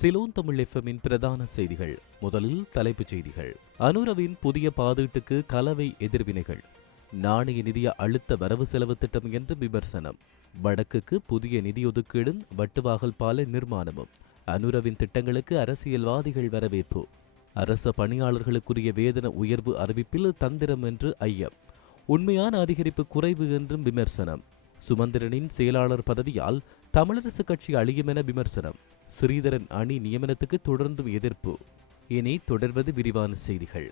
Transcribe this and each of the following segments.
சிலோன் தமிழ் எஃப்எம்மின் பிரதான செய்திகள். முதலில் தலைப்புச் செய்திகள். அனுரவின் புதிய பாதீட்டுக்கு கலவை எதிர்வினைகள். நாணய நிதிய அழுத்த வரவு செலவு திட்டம் என்று விமர்சனம். வடக்குக்கு புதிய நிதி ஒதுக்கீடும் வட்டுவாகல் பால நிர்மாணமும். அனுரவின் திட்டங்களுக்கு அரசியல்வாதிகள் வரவேற்பு. அரச பணியாளர்களுக்குரிய வேதன உயர்வு அறிவிப்பில் தந்திரம் என்று ஐயம். உண்மையான அதிகரிப்பு குறைவு என்றும் விமர்சனம். சுமந்திரனின் செயலாளர் பதவியால் தமிழரசு கட்சி அழியும் என விமர்சனம். ஸ்ரீதரன் அணி நியமனத்துக்கு தொடர்ந்தும் எதிர்ப்பு. இனி தொடர்வது விரிவான செய்திகள்.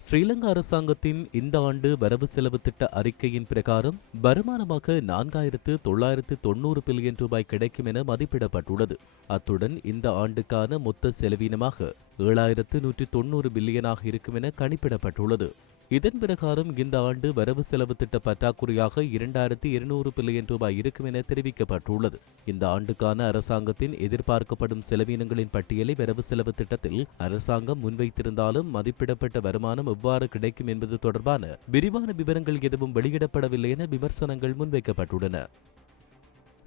ஸ்ரீலங்கா அரசாங்கத்தின் இந்த ஆண்டு வரவு செலவு திட்ட அறிக்கையின் பிரகாரம் வருமானமாக 4990 பில்லியன் ரூபாய் கிடைக்கும் என மதிப்பிடப்பட்டுள்ளது. அத்துடன் இந்த ஆண்டுக்கான மொத்த செலவீனமாக 7190 பில்லியனாக இருக்கும் என கணிப்பிடப்பட்டுள்ளது. இதன் பிரகாரம் இந்த ஆண்டு வரவு செலவு திட்ட பற்றாக்குறையாக 2200 பில்லியன் ரூபாய் இருக்கும் என தெரிவிக்கப்பட்டுள்ளது. இந்த ஆண்டுக்கான அரசாங்கத்தின் எதிர்பார்க்கப்படும் செலவினங்களின் பட்டியலை வரவு செலவு திட்டத்தில் அரசாங்கம் முன்வைத்திருந்தாலும் மதிப்பிடப்பட்ட வருமானம் எவ்வாறு கிடைக்கும் என்பது தொடர்பான விரிவான விவரங்கள் எதுவும் வெளியிடப்படவில்லை என விமர்சனங்கள் முன்வைக்கப்பட்டுள்ளன.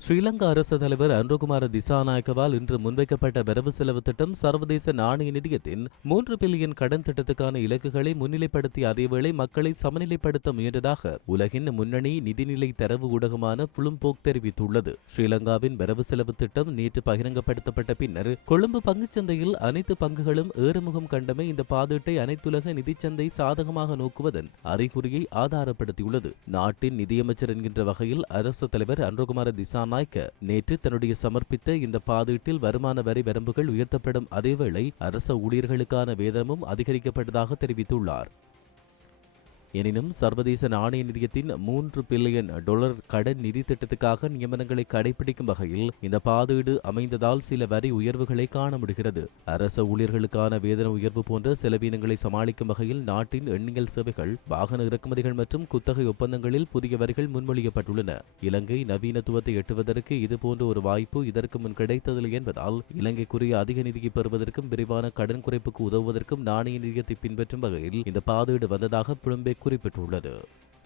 ஸ்ரீலங்கா அரசு தலைவர் அன்ருகுமார திசாநாயக்கவால் இன்று முன்வைக்கப்பட்ட வரவு செலவு திட்டம் சர்வதேச நாணய நிதியத்தின் 3 பில்லியன் கடன் திட்டத்துக்கான இலக்குகளை முன்னிலைப்படுத்திய அதேவேளை மக்களை சமநிலைப்படுத்த முயன்றதாக உலகின் முன்னணி நிதிநிலை தரவு ஊடகமான புளும்போக் தெரிவித்துள்ளது. ஸ்ரீலங்காவின் வரவு செலவு திட்டம் நேற்று பகிரங்கப்படுத்தப்பட்ட பின்னர் கொழும்பு பங்குச்சந்தையில் அனைத்து பங்குகளும் ஏறுமுகம் கண்டமை இந்த பாதீட்டை அனைத்துலக நிதிச்சந்தை சாதகமாக நோக்குவதன் அறிகுறியை ஆதாரப்படுத்தியுள்ளது. நாட்டின் நிதியமைச்சர் என்கின்ற வகையில் அரசு தலைவர் அன்ருகுமார திசாநாயக்க நேற்று தன்னுடைய சமர்ப்பித்த இந்த பாதீட்டில் வருமான வரி வரம்புகள் உயர்த்தப்படும் அதேவேளை அரச ஊழியர்களுக்கான வேதனமும் அதிகரிக்கப்பட்டதாக தெரிவித்துள்ளார். எனினும் சர்வதேச நாணய நிதியத்தின் $3 பில்லியன் கடன் நிதி திட்டத்துக்காக நியமனங்களை கடைபிடிக்கும் வகையில் இந்த பாதீடு அமைந்ததால் சில வரி உயர்வுகளை காண முடிகிறது. அரச ஊழியர்களுக்கான வேதன உயர்வு போன்ற செலவினங்களை சமாளிக்கும் வகையில் நாட்டின் எண்ணியல் சேவைகள், வாகன இறக்குமதிகள் மற்றும் குத்தகை ஒப்பந்தங்களில் புதிய வரிகள் முன்மொழியப்பட்டுள்ளன. இலங்கை நவீனத்துவத்தை எட்டுவதற்கு இதுபோன்ற ஒரு வாய்ப்பு இதற்கு முன் கிடைத்ததில்லை என்பதால் இலங்கைக்குரிய அதிக நிதியை பெறுவதற்கும் விரைவான கடன் குறைப்புக்கு உதவுவதற்கும் நாணய நிதியத்தை பின்பற்றும் வகையில் இந்த பாதீடு வந்ததாக புளும்பெர்க் குறிப்பிட்டுள்ளது.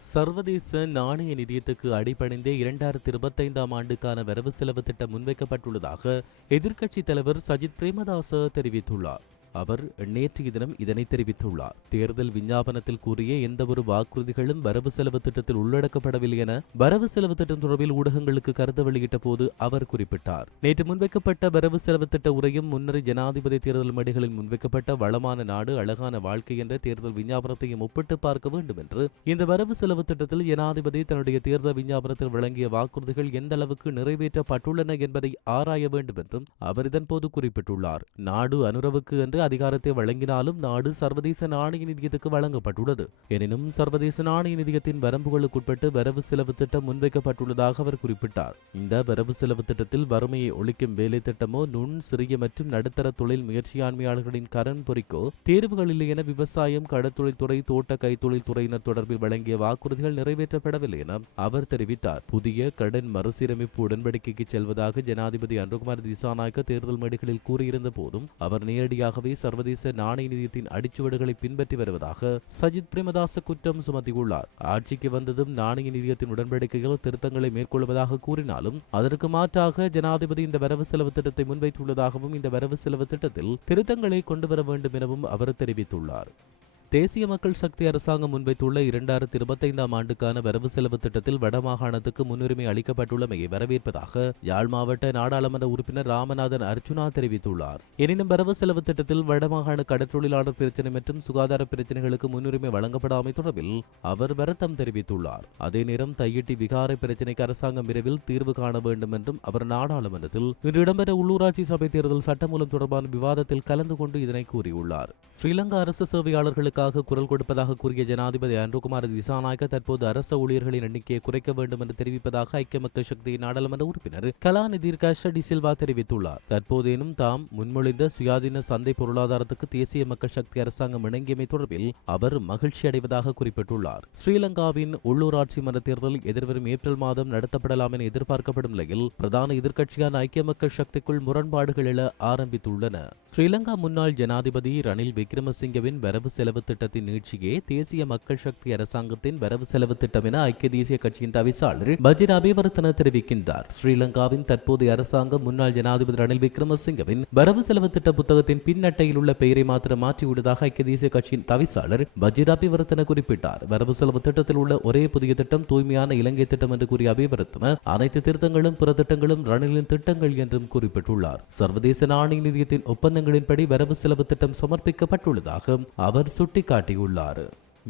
சர்வதேச நாணய நிதியத்துக்கு அடிபணிந்தே 2025 ஆண்டுக்கான வரவு செலவு திட்டம் முன்வைக்கப்பட்டுள்ளதாக எதிர்க்கட்சித் தலைவர் சஜித் பிரேமதாச தெரிவித்துள்ளார். அவர் நேற்றைய தினம் இதனை தெரிவித்துள்ளார். தேர்தல் விஞ்ஞாபனத்தில் கூறிய எந்தவொரு வாக்குறுதிகளும் வரவு செலவு திட்டத்தில் உள்ளடக்கப்படவில்லை என வரவு செலவு திட்டம் தொடர்பில் ஊடகங்களுக்கு கருத்து வெளியிட்ட போது அவர் குறிப்பிட்டார். நேற்று முன்வைக்கப்பட்ட வரவு செலவு திட்ட உரையும் முன்னரே ஜனாதிபதி தேர்தல் மேடைகளில் முன்வைக்கப்பட்ட வளமான நாடு அழகான வாழ்க்கை என்ற தேர்தல் விஞ்ஞாபனத்தையும் ஒப்பிட்டு பார்க்க வேண்டும் என்று இந்த வரவு செலவு திட்டத்தில் ஜனாதிபதி தன்னுடைய தேர்தல் விஞ்ஞாபனத்தில் வழங்கிய வாக்குறுதிகள் எந்த அளவுக்கு நிறைவேற்றப்பட்டுள்ளன என்பதை ஆராய வேண்டும் என்றும் அவர் இதன்போது குறிப்பிட்டுள்ளார். நாடு அனுரவுக்கு என்று அதிகாரத்தை வழங்கினாலும் நாடு சர்வதேச நாணய நிதியத்துக்கு வழங்கப்பட்டுள்ளது. எனினும் சர்வதேச நாணய நிதியத்தின் வரம்புகளுக்குட்பட்டு வரவு செலவு திட்டம் முன்வைக்கப்பட்டுள்ளதாக அவர் குறிப்பிட்டார். இந்த வரவு செலவு திட்டத்தில் வறுமையை ஒழிக்கும் வேலை திட்டமோ நுண், சிறிய மற்றும் நடுத்தர தொழில் முயற்சியாண்மையாளர்களின் கடன் பொறிக்கோ தேர்வுகள் இல்லை என விவசாயம், கடற்தொழில் துறை, தோட்ட கைத்தொழில் துறையினர் தொடர்பில் வழங்கிய வாக்குறுதிகள் நிறைவேற்றப்படவில்லை என அவர் தெரிவித்தார். புதிய கடன் மறுசீரமைப்பு உடன்படிக்கைக்கு செல்வதாக ஜனாதிபதி அன்ருகுமார திசாநாயக்க தேர்தல் மேடைகளில் கூறியிருந்த போதும் அவர் நேரடியாகவே சர்வதேச நாணய நிதியத்தின் அடிச்சுவடுகளை பின்பற்றி வருவதாக சஜித் பிரேமதாச குற்றம் சுமத்தியுள்ளார். ஆட்சிக்கு வந்ததும் நாணய நிதியத்தின் உடன்படிக்கைகள் திருத்தங்களை மேற்கொள்வதாக கூறினாலும் அதற்கு மாற்றாக ஜனாதிபதி இந்த வரவு செலவு திட்டத்தை முன்வைத்துள்ளதாகவும் இந்த வரவு செலவு திட்டத்தில் திருத்தங்களை கொண்டு வர வேண்டும் எனவும் அவர் தெரிவித்துள்ளார். தேசிய மக்கள் சக்தி அரசாங்கம் முன்வைத்துள்ள 2025 ஆண்டுக்கான வரவு செலவு திட்டத்தில் வடமாகாணத்துக்கு முன்னுரிமை அளிக்கப்பட்டுள்ளமையை வரவேற்பதாக யாழ் மாவட்ட நாடாளுமன்ற உறுப்பினர் ராமநாதன் அர்ச்சுனா தெரிவித்துள்ளார். எனினும் வரவு செலவு திட்டத்தில் வடமாகாண கடற்றொழிலாளர் பிரச்சினை மற்றும் சுகாதார பிரச்சினைகளுக்கு முன்னுரிமை வழங்கப்படாமை தொடர்பில் அவர் வருத்தம் தெரிவித்துள்ளார். அதே நேரம் தையிட்டி விகாரை பிரச்சினைக்கு அரசாங்கம் விரைவில் தீர்வு காண வேண்டும் என்றும் அவர் நாடாளுமன்றத்தில் இன்று இடம்பெற்ற உள்ளூராட்சி சபை தேர்தல் சட்டமூலம் தொடர்பான விவாதத்தில் கலந்து கொண்டு இதனை கூறியுள்ளார். ஸ்ரீலங்கா அரசு சேவையாளர்களுக்கு குரல் கொடுப்பதாக கூறிய ஜனாதிபதி அன்ருகுமார திசாநாயக்க தற்போது அரச ஊழியர்களின் எண்ணிக்கையை குறைக்க வேண்டும் என்று தெரிவிப்பதாக ஐக்கிய மக்கள் சக்தி நாடாளுமன்ற உறுப்பினர் கலாநிதி கஷ்ட டி சில்வா தெரிவித்துள்ளார். தற்போதேனும் தாம் முன்மொழிந்த சுயாதீன சந்தை பொருளாதாரத்துக்கு தேசிய மக்கள் சக்தி அரசாங்கம் இணங்கியமை தொடர்பில் அவர் மகிழ்ச்சி அடைவதாக குறிப்பிட்டுள்ளார். ஸ்ரீலங்காவின் உள்ளூராட்சி மன்ற தேர்தல் எதிர்வரும் ஏப்ரல் மாதம் நடத்தப்படலாம் என எதிர்பார்க்கப்படும் நிலையில் பிரதான எதிர்க்கட்சியான ஐக்கிய மக்கள் சக்திக்குள் முரண்பாடுகள் எழ ஆரம்பித்துள்ளன. ஸ்ரீலங்கா முன்னாள் ஜனாதிபதி ரணில் விக்ரமசிங்கவின் வரவு செலவு திட்டத்தின் நீட்சியே தேசிய மக்கள் சக்தி அரசாங்கத்தின் வரவு செலவு திட்டம் என ஐக்கிய தேசிய கட்சியின் தவிசாளர் பஜிர அபிவர்த்தன தெரிவிக்கின்றார். ஸ்ரீலங்காவின் தற்போதைய அரசாங்கம் முன்னாள் ஜனாதிபதி ரணில் விக்ரமசிங்கவின் வரவு செலவு திட்ட புத்தகத்தின் பின்னட்டையில் உள்ள பெயரை மாத்திரம் மாற்றிவிடுவதாக ஐக்கிய தேசிய கட்சியின் தவிசாளர் பஜிர அபிவர்த்தன குறிப்பிட்டார். வரவு செலவு திட்டத்தில் உள்ள ஒரே புதிய திட்டம் தூய்மையான இலங்கை திட்டம் என்று கூறிய அபிவர்த்தன அனைத்து திருத்தங்களும் பிற திட்டங்களும் ரணிலின் திட்டங்கள் என்றும் குறிப்பிட்டுள்ளார். சர்வதேச நாணய நிதியத்தின் ஒப்பந்தங்களின்படி வரவு செலவு திட்டம் சமர்ப்பிக்கப்பட்டுள்ளதாக அவர் சுட்டிக்காட்டியுள்ளார்.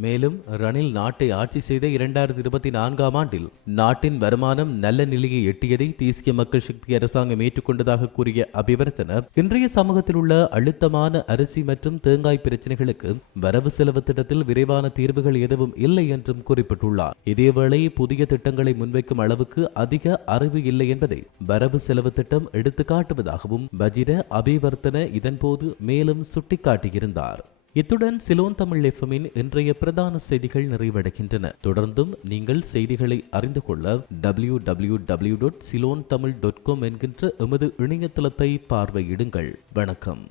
மேலும் ரணில் நாட்டை ஆட்சி செய்த 2024ஆம் ஆண்டில் நாட்டின் வருமானம் நல்ல நிலையை எட்டியதை தேசிய மக்கள் சக்தி அரசாங்கம் ஏற்றுக்கொண்டதாக கூறிய அபிவர்த்தனர் இன்றைய சமூகத்தில் உள்ள அழுத்தமான அரிசி மற்றும் தேங்காய் பிரச்சனைகளுக்கு வரவு செலவு திட்டத்தில் விரைவான தீர்வுகள் எதுவும் இல்லை என்றும் குறிப்பிட்டுள்ளார். இதேவேளை புதிய திட்டங்களை முன்வைக்கும் அளவுக்கு அதிக அறிவு இல்லை என்பதை வரவு செலவு திட்டம் எடுத்து காட்டுவதாகவும் பஜிர அபிவர்த்தன இதன்போது மேலும் சுட்டிக்காட்டியிருந்தார். இத்துடன் சிலோன் தமிழ் எஃப்எம்மின் இன்றைய பிரதான செய்திகள் நிறைவடைகின்றன. தொடர்ந்தும் நீங்கள் செய்திகளை அறிந்து கொள்ள www.ceylontamil.com என்கின்ற எமது இணையதளத்தை பார்வையிடுங்கள். வணக்கம்.